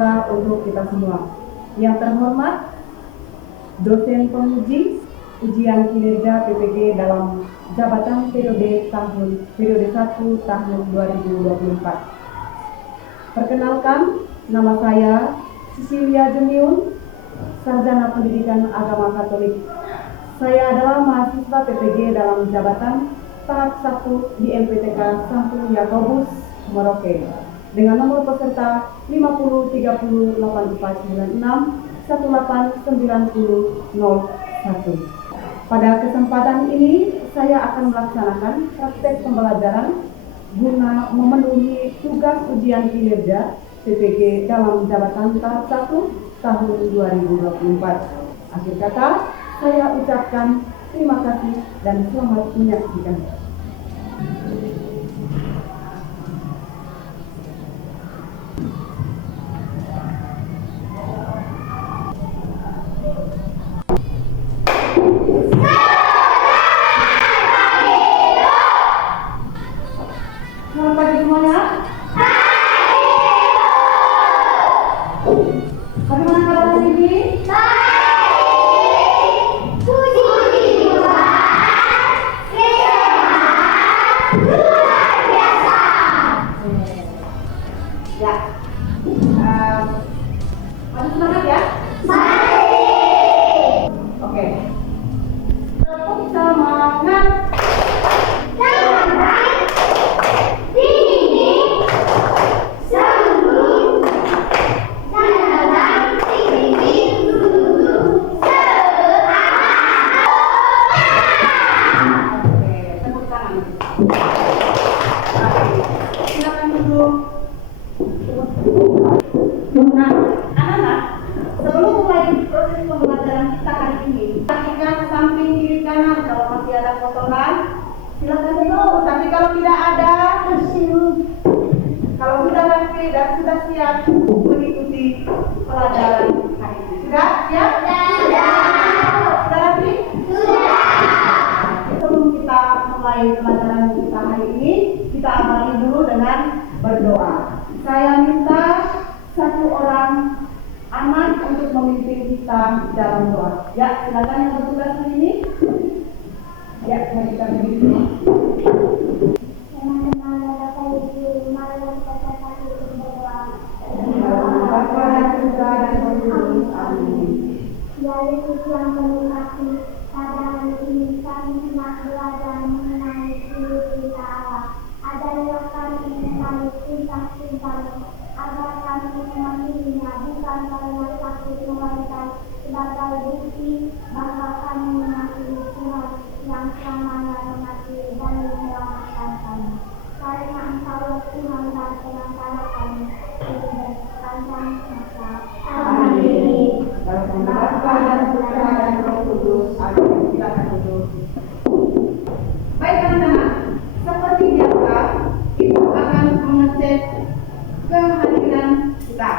sejahtera untuk kita semua. Yang terhormat, dosen penguji ujian kinerja PPG dalam jabatan periode 1 tahun 2024. Perkenalkan, nama saya Cecilia Juniun, Sarjana Pendidikan Agama Katolik. Saya adalah mahasiswa PPG dalam jabatan tahap 1 di MPTK Sampung Yakobus, Merauke, dengan nomor peserta 50308496189001. Pada kesempatan ini, saya akan melaksanakan praktek pembelajaran guna memenuhi tugas ujian kinerja PPG dalam jabatan tahap 1 tahun 2024. Akhir kata, saya ucapkan terima kasih dan selamat menyaksikan. Selamat pagi semuanya. Bagaimana kabar hari ini? Puji Tuhan, sehat, luar biasa. Ya, masih semangat ya? Mari. Oke. Tepuk semangat. Semangat, tinggi, sungguh, semangat, tinggi, sungguh, semangat. Oke, tepuk tangan. Oke, silakan duduk. Nah, anak-anak, sebelum mulai proses pembelajaran kita hari ini, perhatikan samping kiri kanan. Kalau masih ada kotoran, silakan dulu. Tapi kalau tidak ada, kalau sudah rapi dan sudah siap mengikuti pelajaran hari ini. Sudah siap? Sudah. Sudah rapi? Sudah. Sebelum kita mulai pelajaran kita hari ini, kita awali dulu dengan berdoa. Saya minta satu orang anak untuk memimpin kita dalam doa. Ya, silakan yang bertugas hari ini. Ya, mari kita berdiri. Bapa dan Putra dan Roh Kudus. Amin. Ya Yesus yang penuh kasih, pada hari ini kami hendak belajar mengenai ciri-ciri Allah. Ajarilah kami mengenai perintah-perintah-Mu, agar kami memahaminya bukan karena takut melainkan sebagai bukti bahwa kami mengasihi Tuhan yang selamanya mengasihi dan menyelamatkan kami. Karena Engkau Tuhan dan pengacara kami, hidup sepanjang masa. Amin. Dalam nama Bapa dan Putra dan Roh Kudus. Amin. Silakan duduk. Baik anak-anak, seperti biasa, Ibu akan mengecek kehadiran kita.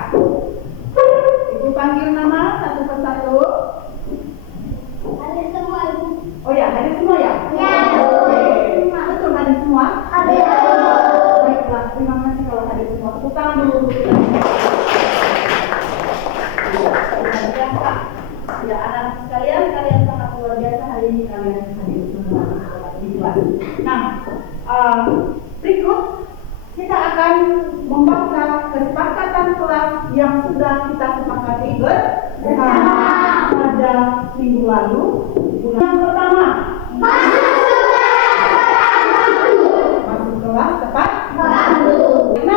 Ibu panggil nama satu persatu. Hadir semua, Ibu. Oh ya, hadir semua ya? Ya. Oke. Betul hadir semua? Hadir. Baiklah, terima kasih kalau hadir semua. Tepuk tangan dulu. Luar biasa. Ya, anak sekalian, kalian sangat luar biasa hari ini, kalian hadir semua di kelas. Nah, berikut kita akan membaca kesepakatan kelas yang sudah kita sepakati bersama pada minggu lalu. Yang pertama, masuk kelas tepat waktu. 6.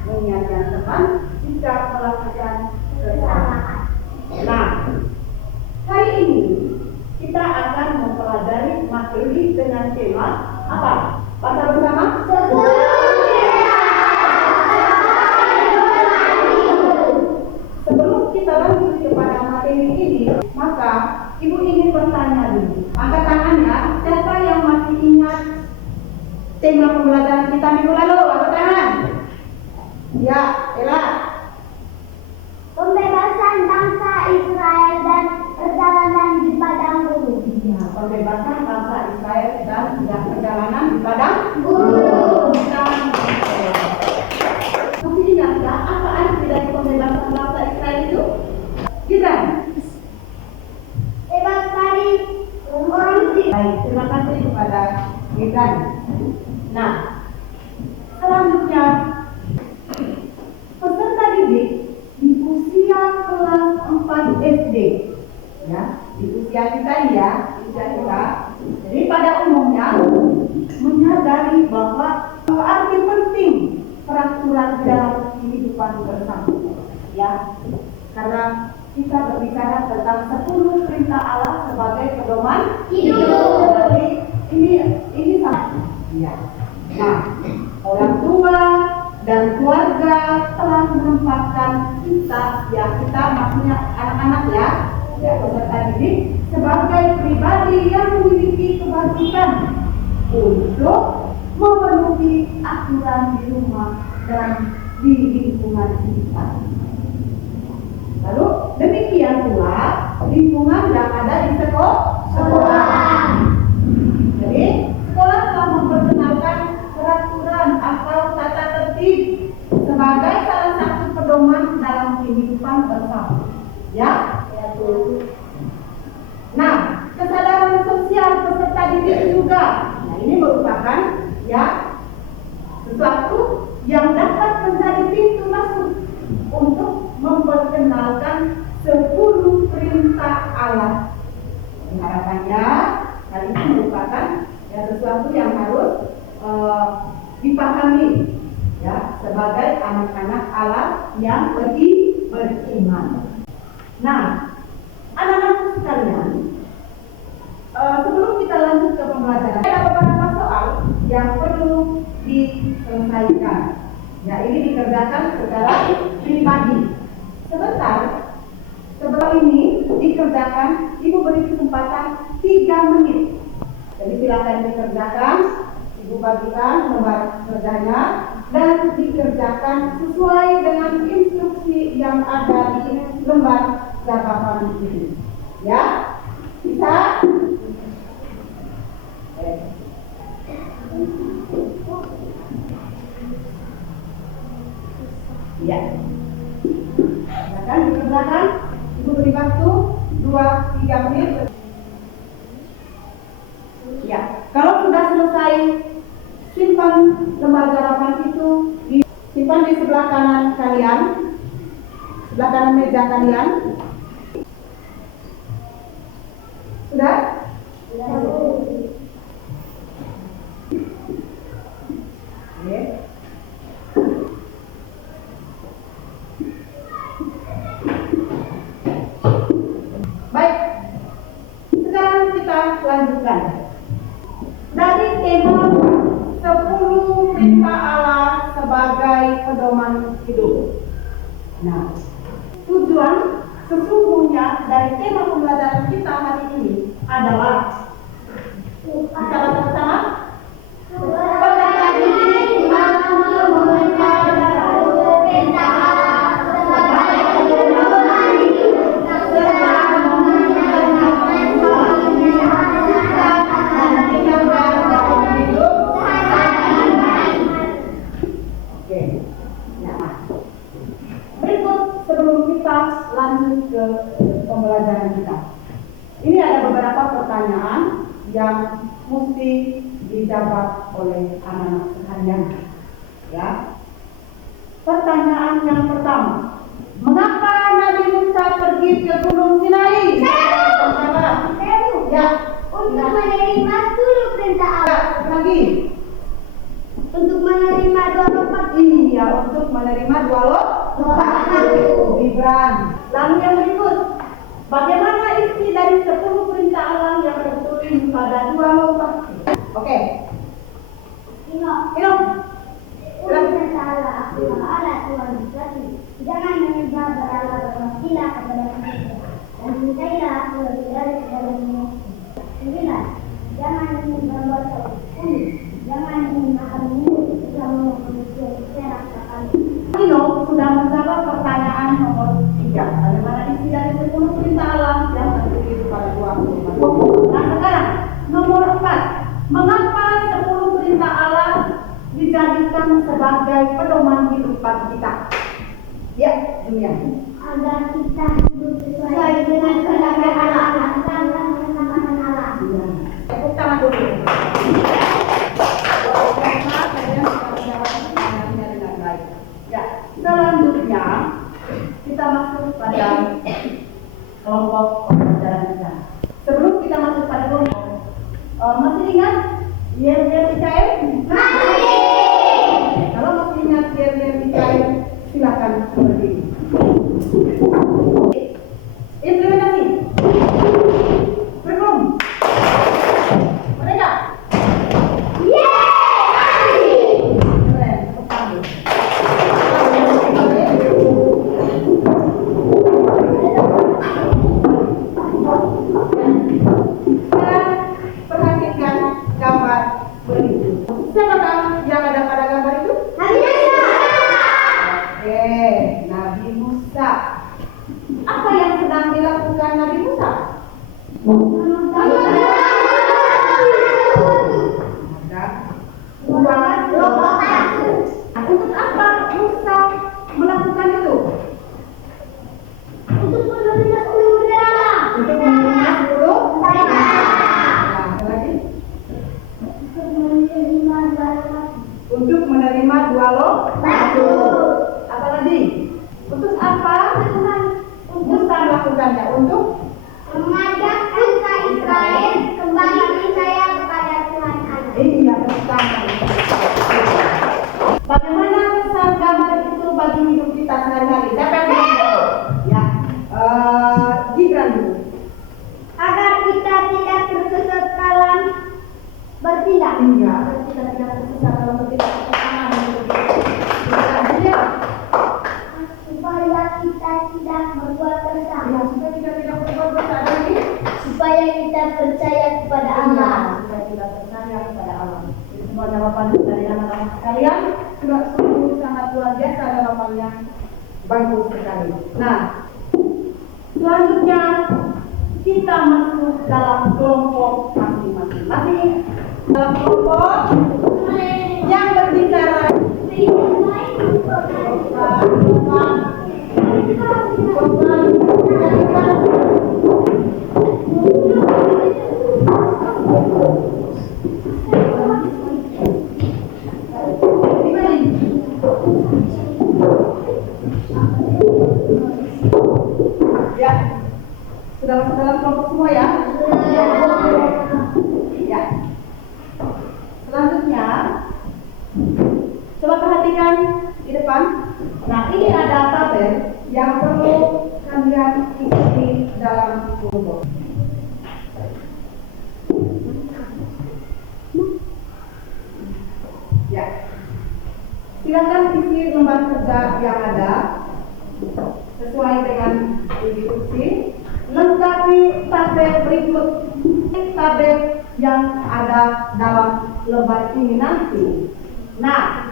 Mengingatkan teman jika melakukan kesalahan. Nah, hari ini kita akan mempelajari materi dengan tema apa? Baca bersama? Sebelum kita lanjut kepada materi ini, maka Ibu ingin bertanya dulu. Angkat tangannya, siapa yang masih ingat tema pembelajaran kita minggu lalu? Angkat tangan. Ya, Ella. Pembebasan bangsa Israel dan perjalanan di padang gurun. Ya, pembebasan bangsa Israel dan perjalanan di padang karena kita berbicara tentang 10 perintah Allah sebagai pedoman hidup. Jadi ini sama. Ya. Nah, orang tua dan keluarga telah menempatkan kita maksudnya anak-anak ya peserta didik sebagai pribadi yang memiliki kewajiban untuk memenuhi aturan di rumah dan di lingkungan kita. Lalu demikian pula lingkungan yang ada di sekolah. Jadi sekolah telah memperkenalkan peraturan atau tata tertib sebagai salah satu pedoman dalam kehidupan bersama. Ya. Nah, kesadaran sosial peserta didik juga. Nah, ini merupakan ya sesuatu yang dapat menjadi pintu masuk untuk memperkenalkan 10 perintah Allah. Harapannya hal ini merupakan ya sesuatu yang harus dipahami ya sebagai anak-anak Allah yang beriman. Nah, anak-anak sekalian, sebelum kita lanjut ke pembelajaran, ada beberapa soal yang perlu diselesaikan. Ya, ini dikerjakan secara pribadi. Sebentar, sebelum ini dikerjakan, Ibu beri kesempatan 3 menit. Jadi silakan dikerjakan, Ibu bagikan lembar kerjanya dan dikerjakan sesuai dengan instruksi yang ada di lembar catatan ini. Ya, bisa? Ya. Silakan dikerjakan. Ibu beri waktu 2-3 menit. Ya, kalau sudah selesai, simpan lembar garapan itu simpan di sebelah kanan kalian, sebelah kanan meja kalian. Sudah? Oke. Baik, sekarang kita lanjutkan. Dari tema 10 perintah Allah sebagai pedoman hidup. Nah, tujuan sesungguhnya dari tema pembelajaran kita hari ini adalah bisa baca bersama? Peserta didik mampu memelihara 10 perintah Allah sebagai pedoman hidup serta memperkenalkan saling menghormati dan tinggalkan dalam hidup saling baik. Oke, nah berikut sebelum kita lanjut ke pembelajaran kita. Ini ada beberapa pertanyaan yang mesti dijawab oleh anak-anak sekalian. Ya. Pertanyaan yang pertama, mengapa Nabi Musa pergi ke Gunung Sinai? Ya. Untuk menerima 10 perintah Allah. Lagi. Untuk menerima 2 lompat. Iya, untuk menerima 2 lompat. Gibran. Lalu yang berikut, bagaimana isi dari 10 perintah Allah yang tertulis pada 2 lompat? Oke. Ino. Perintah Allah, aku Allah Tuhan satu. Jangan menyembah berhala berwasilah kepada manusia. Dan cintailah aku lebih dari segala sesuatu. 9. Jangan membuat unik. Jangan memakan minum bersama manusia secara sekali. Ino sudah menjawab pertanyaan nomor 3. Bagaimana isi dari 10 perintah Allah yang tertulis pada 2 lompat? Nah sekarang nomor 4. Mengapa 10 perintah Allah dijadikan sebagai pedoman hidup bagi kita? Ya, Julia. Agar kita hidup sesuai dengan kehendak Allah dan kesenangan Allah. Tepuk tangan dulu. Karena kalian sudah menjawab pertanyaannya dengan baik. Ya, selanjutnya kita masuk pada kelompok pembelajaran kita. Sebelum kita masuk pada kelompok, masih ingat biar IKM? Masih. Kalau masih ingat biar IKM, silakan berdiri. untuk menerima 2 lot batu. Apa lagi? Untuk apa? Musa melakukannya untuk mengajak bangsa Israel kembali percaya kepada Tuhan Allah. iya bersama. Bagaimana pesan gambar itu bagi hidup kita sehari-hari? Siapa yang mau jawab? Ya, Gibran dulu. Agar kita tidak tersesat dalam bertindak. Iya, kita tidak tersesat dalam bertindak kesalahan. Iya. Supaya kita tidak berbuat dosa. Ya, supaya kita tidak berbuat dosa lagi. Supaya kita percaya kepada Allah. Supaya kita percaya kepada Allah. Jadi semua jawaban dari anak-anak sekalian sudah sungguh sangat luar biasa jawabannya, bagus sekali. Nah, selanjutnya kita masuk dalam kelompok masing-masing. Masih dalam kelompok yang berbicara ya, sudah masuk dalam kelompok semua ya? Ya. Selanjutnya, coba perhatikan di depan. Nah, ini ada tabel yang perlu kalian ikuti dalam kelompok. Ya, silakan isi lembar kerja yang ada sesuai dengan instruksi. Lengkapi tabel berikut, tabel yang ada dalam lembar ini nanti. Nah,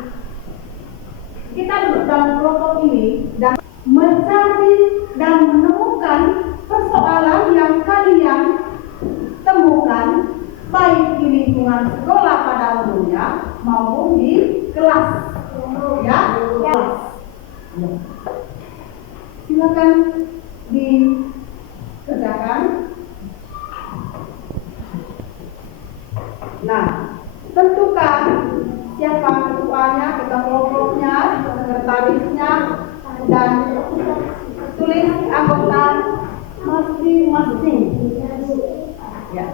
kita duduk dalam kelompok ini dan mencari dan menemukan persoalan yang kalian temukan baik di lingkungan sekolah pada umumnya maupun di kelas. Ya, kelas. Silakan dikerjakan. Nah, tentukan siapa ketuanya, ketua kelompoknya, sekretarisnya, dan tulis anggota masing-masing. Ya.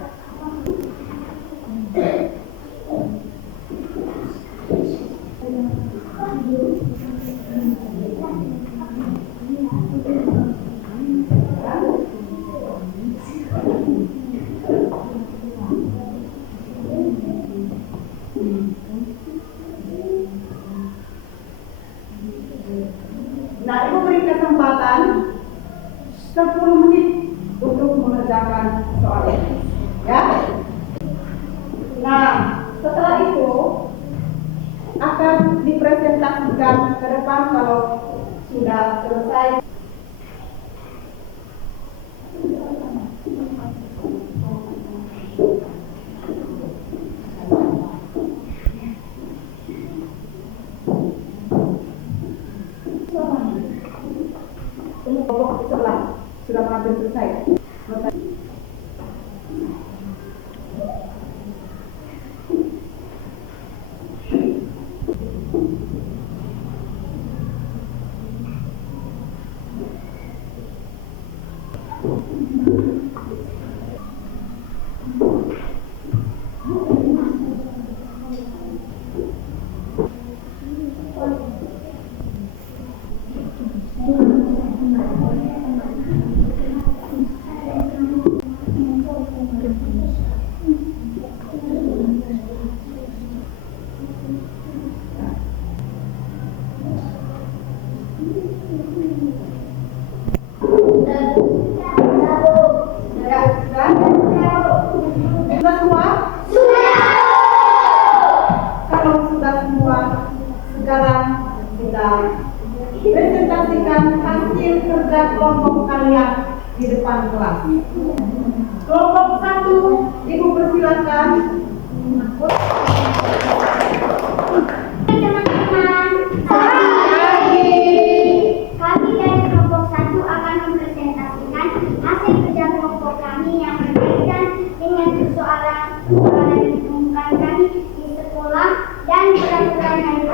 Nah, Ibu beri kesempatan 10 menit untuk mengerjakan soal ini. Ya. Nah, setelah itu akan dipresentasikan ke depan kalau sudah selesai. Kelompok sebelah sudah hampir selesai. Sudah semua? Sudah. Kalau sudah semua, sekarang kita presentasikan hasil kerja kelompok kalian di depan kelas. Kelompok 1, Ibu persilakan. Teman-teman, kami dari kelompok 1 akan mempresentasikan hasil kerja kelompok kami yang berkaitan dengan persoalan yang ditemukan kami di sekolah dan peraturan yang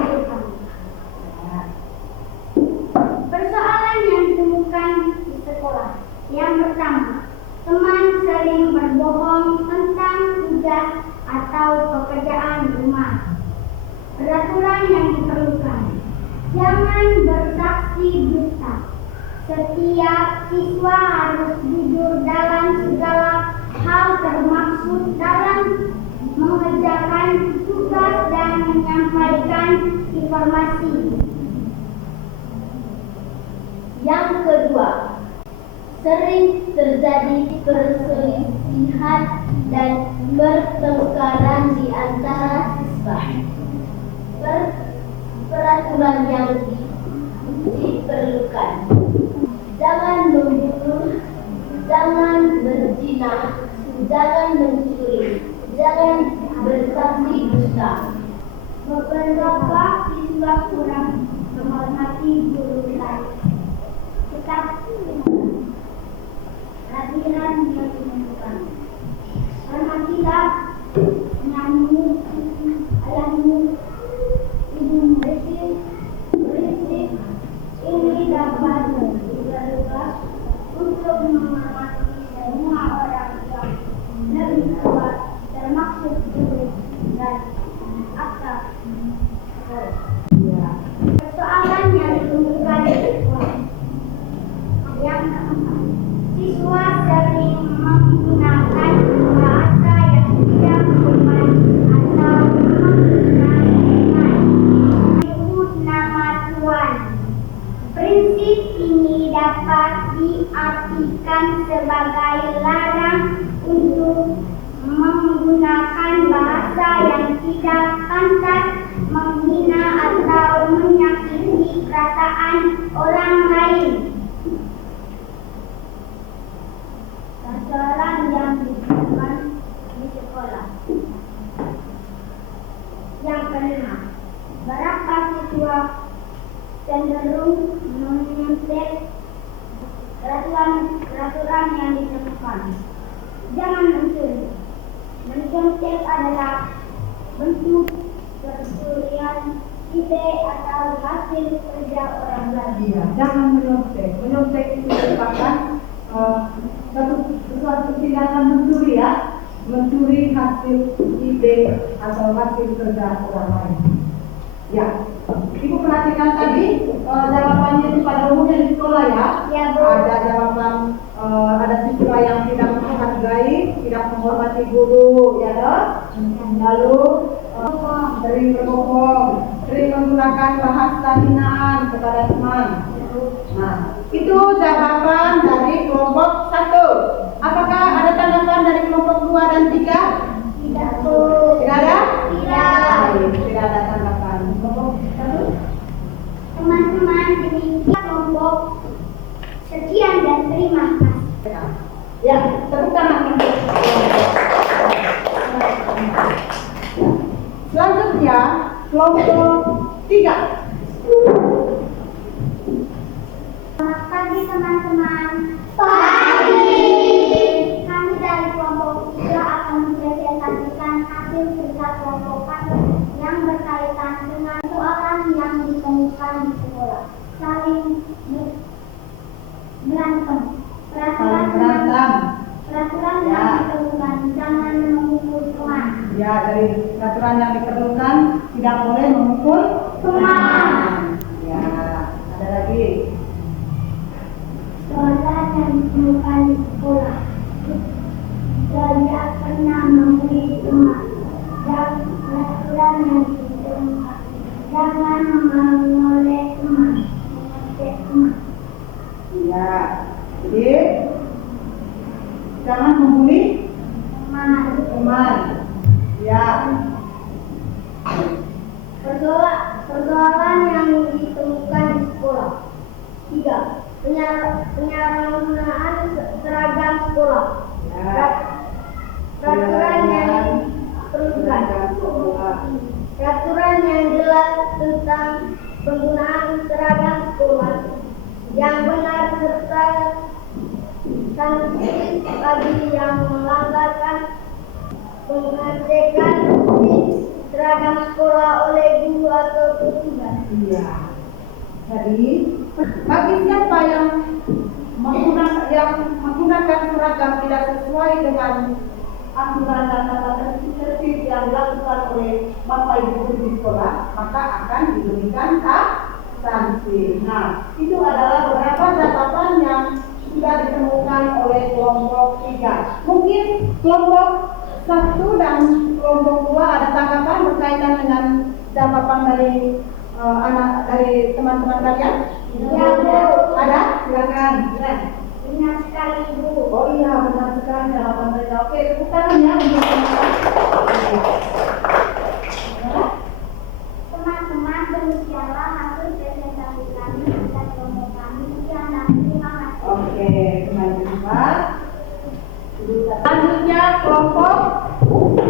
Jangan bersaksi dusta. Setiap siswa harus jujur dalam segala hal termasuk dalam mengerjakan tugas dan menyampaikan informasi. Yang kedua, sering terjadi perselisihan dan pertengkaran di antara siswa. Peraturan yang diperlukan: jangan membunuh, jangan berzina, jangan mencuri, jangan bersaksi dusta. Beberapa siswa kurang menghormati guru lain. Tetap latihan yang dilakukan. Hormatilah nyamuk, ayammu, ibu bersih. Ini dapat dilakukan untuk menghormati semua orang yang lebih tua, termasuk guru dan akta sekolah. Persoalan yang ditemukan di sekolah. Yang keempat, siswa sering menggunakan bahasa yang tidak sopan atau menyebut nama Tuhan. Prinsip ini dapat diartikan sebagai larang untuk menggunakan bahasa yang tidak pantas, menghina atau menyakiti perasaan orang lain. Persoalan yang ditemukan di sekolah. Yang kelima, berapa siswa cenderung menyontek peraturan yang ditemukan. Jangan mencuri. Mencontek adalah bentuk percurian ide atau hasil kerja orang lain. Iya, jangan menyontek. Menyontek itu merupakan sesuatu tindakan mencuri ya, mencuri hasil ide atau hasil kerja orang lain. Ya, Ibu perhatikan tadi jawabannya itu pada umumnya di sekolah ya. Ya, Bu. Ada jawaban ada siswa yang tidak menghargai, tidak menghormati guru, ya toh. Lalu sering berbohong, sering menggunakan bahasa hinaan kepada teman. Nah, itu jawaban dari kelompok 1. Apakah ada tanggapan dari kelompok 2 dan 3? Tidak, Bu. Tidak ada? Tidak. Tidak ada tanggapan. Kelompok 1? Teman-teman, demikian kelompok. Sekian dan terima kasih. Ya, tepuk tangan. Selanjutnya, kelompok 3. Selamat pagi teman-teman. Pagi. Kami dari kelompok 3 akan mempresentasikan hasil kerja kelompok kami yang berkaitan dengan soalan yang ditemukan di sekolah. Saling berantem. Peraturan yang ditemukan, jangan memukul teman. Ya, dari peraturan yang diperlukan tidak boleh memukul teman. Ya, ada lagi. Soalan yang ditemukan di sekolah. Tidak pernah memberi teman. Dan peraturan yang ditemukan, jangan mengoleh teman, mengecek teman. Ya, jadi jangan membuli teman. Ya. Persoalan yang ditemukan di sekolah. 3. Penyalahgunaan seragam sekolah. Ya. Peraturan yang diperlukan. Peraturan yang jelas tentang penggunaan seragam sekolah yang benar serta sanksi bagi yang melanggarkan pengecekan seragam sekolah oleh guru atau petugas. Iya. Jadi bagi siapa yang menggunakan seragam tidak sesuai dengan aturan dan tata tertib yang dilakukan oleh Bapak Ibu guru di sekolah, maka akan diberikan sanksi. Nah, itu adalah beberapa catatan yang sudah ditemukan oleh kelompok 3. Mungkin kelompok 1 dan kelompok 2 ada tanggapan berkaitan dengan jawaban dari dari teman-teman kalian? Ya, Bu. Ada? Silakan. Benar sekali, Bu. Oh iya, benar sekali jawaban mereka. Oke, tepuk tangan ya untuk teman-teman. Teman-teman, demikianlah hasil presentasi kami dan kelompok kami. Sekian dan terima kasih. Oke, teman-teman. Selanjutnya kelompok 2.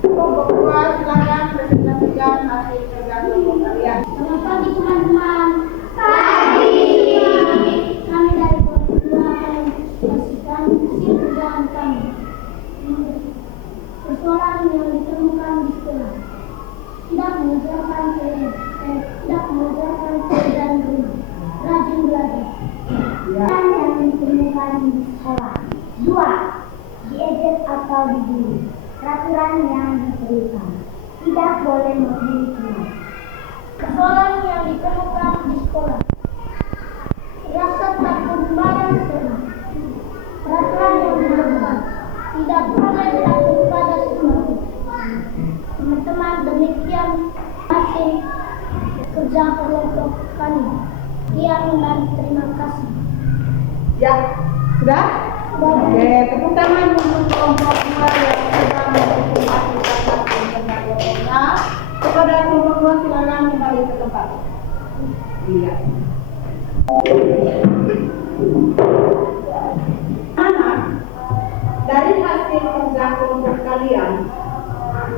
Kelompok 2 silakan presentasikan hasil kerja kelompok kalian. Selamat pagi, teman-teman. Pagi. Kami dari kelompok 2 akan mempresentasikan hasil kerjaan kami. Persoalan yang ditemukan di sekolah. Tidak mengerjakan pekerjaan rumah. Rajin belajar. Ya. Yang ditemukan di sekolah. 2. Diejek atau dibully. Peraturan yang diberikan. Tidak boleh membuli teman. Persoalan yang ditemukan di sekolah. Rasa takut pada sekolah. Peraturan yang diberikan. Tidak boleh takut pada sesuatu. Teman-teman, demikian hasil kerja kelompok kami. Sekian dan terima kasih. Ya, sudah? Oke, tepuk tangan untuk kelompok 2 yang sudah mendukung hasil kerja kelompoknya. Kepada kelompok 2 silakan kembali ke tempat. Iya. Anak, dari hasil kerja kelompok kalian,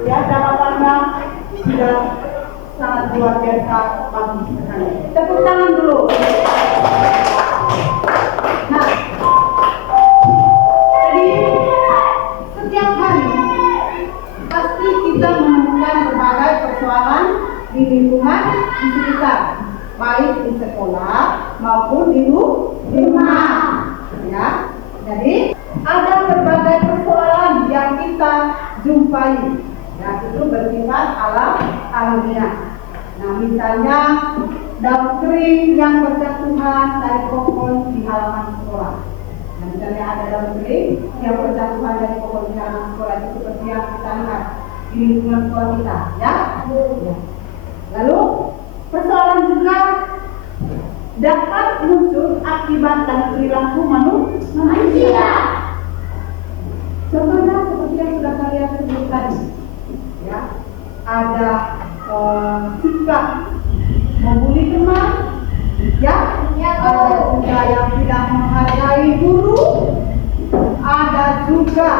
ya jawabannya sudah sangat luar biasa bagus sekali. Tepuk tangan dulu. Nah, jadi setiap hari pasti kita menemukan berbagai persoalan di lingkungan di sekitar, baik di sekolah maupun di rumah. Ya, jadi ada berbagai persoalan yang kita jumpai. Ya, itu bersifat alamiah. Nah, misalnya daun kering yang berjatuhan dari pohon di halaman sekolah. Nah, misalnya ada daun kering yang berjatuhan dari pohon di halaman sekolah, itu seperti yang kita lihat di lingkungan sekolah kita, ya. Ya. Lalu persoalan juga dapat muncul akibat dari perilaku manusia. Contohnya seperti yang sudah kalian sebut tadi, ya, ada sikap membuli teman, ya, ada juga yang tidak menghargai guru, ada juga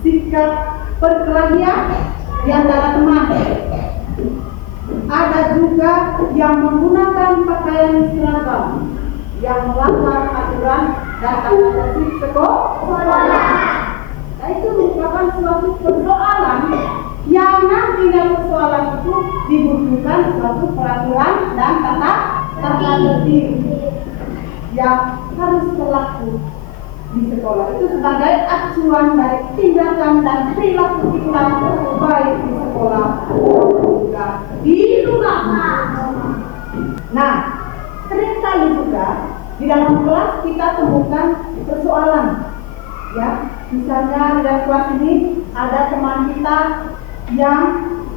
sikap perkelahian di antara teman, ada juga yang menggunakan pakaian seragam yang melanggar aturan dan tata tertib sekolah. Nah, itu merupakan suatu persoalan yang nantinya persoalan itu dibutuhkan suatu peraturan dan tata tertib yang harus berlaku di sekolah. Itu sebagai acuan dari tindakan dan perilaku kita baik di sekolah maupun juga di rumah. Nah, seringkali juga di dalam kelas kita temukan persoalan, ya. Misalnya di dalam kelas ini ada teman kita yang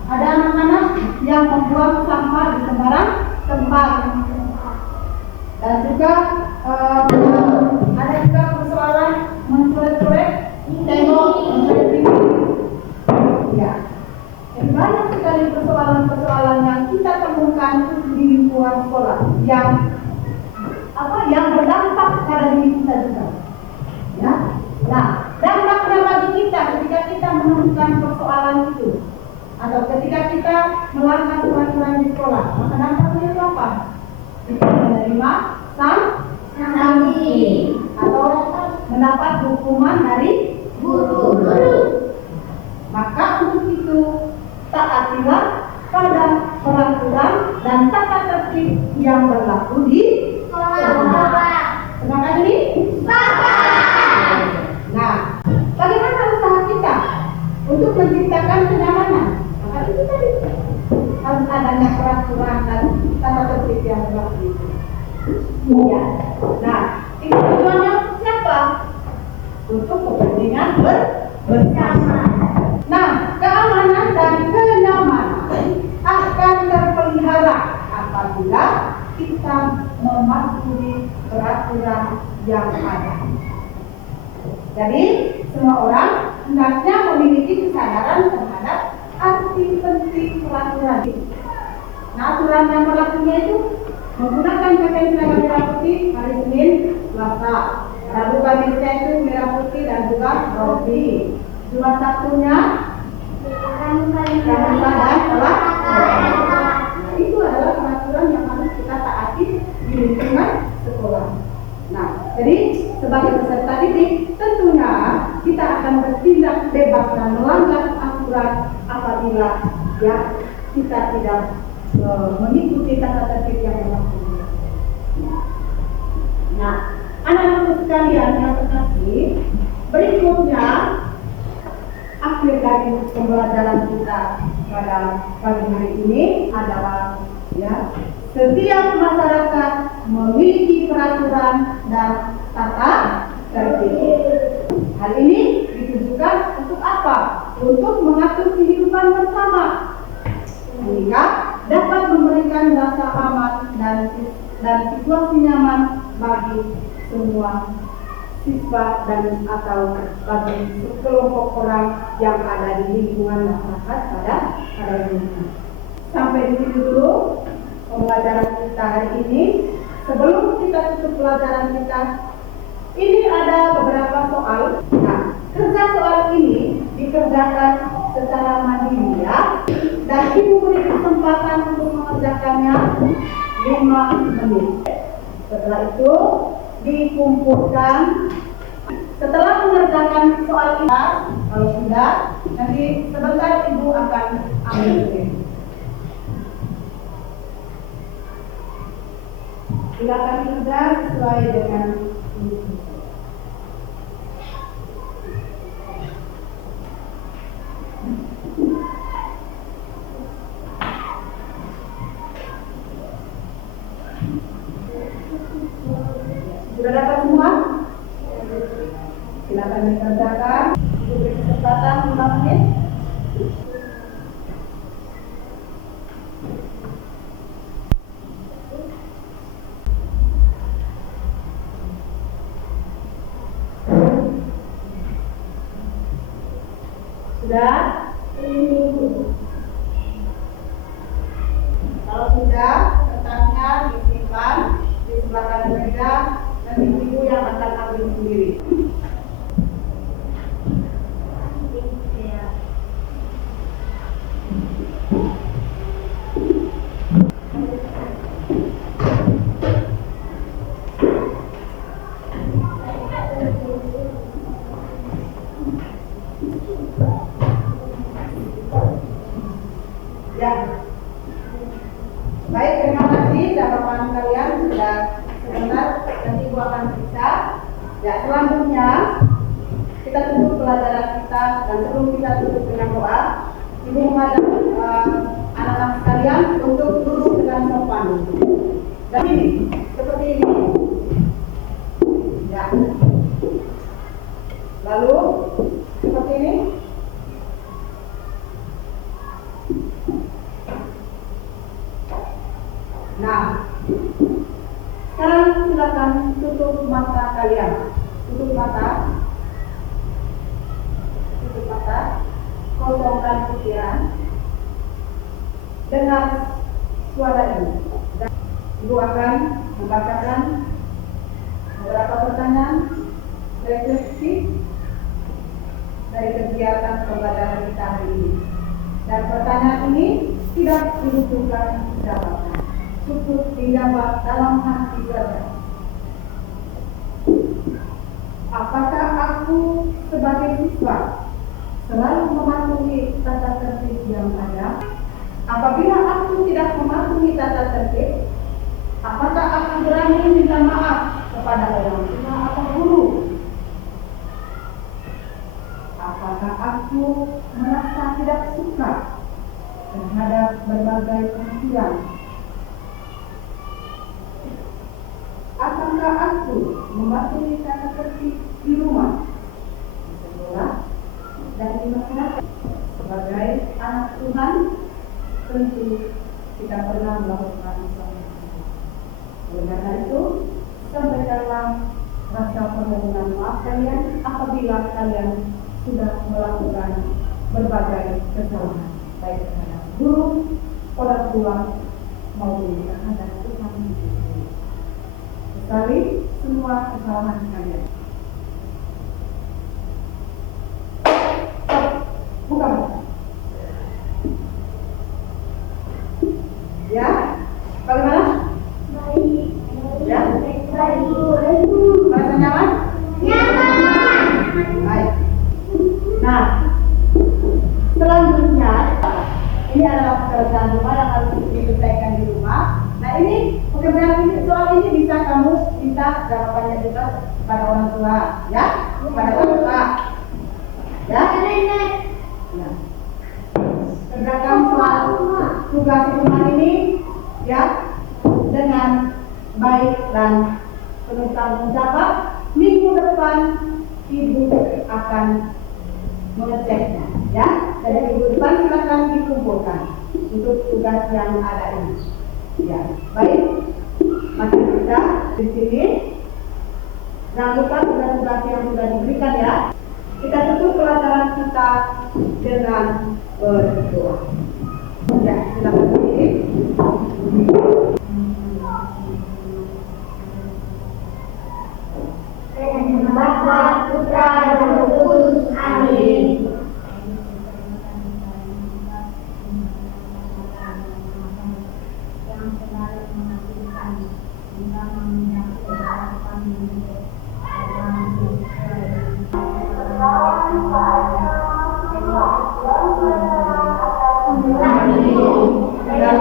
ada anak-anak yang membuang sampah di sembarang tempat, dan juga ada juga persoalan mencuek-cuek tembok, ya. Dan banyak sekali persoalan-persoalan yang kita temukan di lingkungan sekolah yang berdampak pada diri kita juga, ya. Nah, dampaknya bagi kita ketika kita menemukan persoalan itu, atau ketika kita melanggar peraturan di sekolah, maka dampaknya itu apa? Kita menerima sanksi atau mendapat hukuman dari guru. Maka untuk itu taatilah pada peraturan dan tata tertib yang berlaku di sekolah. Sepakat ini? Nah, bagaimana usaha kita untuk menciptakan kenyamanan? Maka itu tadi Iya. Nah, itu tujuannya untuk siapa? Untuk kepentingan bersama. Nah, keamanan dan kenyamanan akan terpelihara apabila kita mematuhi peraturan yang ada. Jadi, semua orang hendaknya memiliki kesadaran terhadap arti penting peraturan. Nah, aturan yang berlakunya itu menggunakan pakaian seragam merah putih hari Senin, Selasa, Rabu, Kamis, itu merah putih dan juga rompi. Jumat, Sabtunya jangan lupa telah. Nah, itu adalah peraturan yang harus kita taati di lingkungan sekolah. Nah, jadi sebagai peserta didik tentunya kita akan bertindak bebas dan melanggar aturan apabila ya kita tidak mengikuti tata tertib yang berlaku. Nah, anak-anak sekalian yang terkasih, berikutnya akhir dari pembelajaran kita pada pagi hari ini adalah ya setiap masyarakat memiliki peraturan dan tata tertib. Hal ini ditujukan untuk apa? Untuk mengatur kehidupan bersama, sehingga dapat memberikan rasa aman dan situasi nyaman bagi semua siswa dan atau bagi kelompok orang yang ada di lingkungan masyarakat pada ini. Sampai di sini dulu pembelajaran kita hari ini. Sebelum kita tutup pelajaran kita, ini ada beberapa soal. Nah, kerja soal ini dikerjakan secara mandiri ya, dan Ibu beri kesempatan untuk mengerjakannya 5 menit. Setelah itu dikumpulkan. Setelah mengerjakan soal ini, kalau sudah, nanti sebentar Ibu akan ambil. Silakan kerja sesuai dengan ini. Sudah dapat semua? Silakan dikerjakan. Diberi kesempatan 5 menit. Sudah? Kalau sudah, kertasnya disimpan di sebelah kanan meja, nanti Ibu yang akan ambil sendiri. Ya. Baik, terima kasih jawaban kalian sudah sebentar, nanti Ibu akan periksa. Ya, selanjutnya kita tutup pelajaran kita, dan sebelum kita tutup dengan doa, Ibu mengajak anak-anak sekalian untuk duduk dengan sopan. Dan ini, seperti ini. Ya. Lalu seperti ini. Nah, sekarang silakan tutup mata kalian. Tutup mata. Tutup mata. Kosongkan pikiran. Dengar suara ini. Dan Ibu akan membacakan beberapa pertanyaan refleksi dari kegiatan pembelajaran kita hari ini. Dan pertanyaan ini tidak dibutuhkan jawaban, cukup dijawab dalam hati saja. Apakah aku sebagai siswa selalu mematuhi tata tertib yang ada? Apabila aku tidak mematuhi tata tertib, apakah aku berani minta maaf kepada orang tua atau guru? Apakah aku merasa tidak suka terhadap berbagai peraturan? mematuhi tata tertib di rumah, di sekolah, dan di masyarakat. Sebagai anak Tuhan, tentu kita pernah melakukan kesalahan. Oleh karena itu, sampaikanlah rasa permohonan maaf kalian apabila kalian sudah melakukan berbagai kesalahan, baik terhadap guru, orang tua, maupun terhadap Tuhan. Sesali semua kesalahan kalian. Buka mata. Ya, bagaimana? Baik. Ya, Baik. merasa nyaman? Nyaman. Baik. Nah, selanjutnya ini adalah pekerjaan rumah yang harus diselesaikan di rumah. Nah, ini pekerjaan ini, soal ini bisa kamu minta jawabannya juga pada orang tua, ya, pada orang tua, ya. Ya. Kerjakan soal tugas rumah ini, ya, dengan baik dan penuh tanggung jawab. Minggu depan ibu akan mengeceknya, ya. Jadi minggu depan silakan dikumpulkan untuk tugas yang ada ini. Ya, baik. Masih bisa di sini. Jangan lupa tugas-tugas yang sudah diberikan, ya. Kita tutup pelajaran kita dengan berdoa. Ya, silakan berdiri. Bapa, Putra, dan Roh Kudus. Amin. Yang selalu mengasihi kami, hingga menyaksikan kami Dan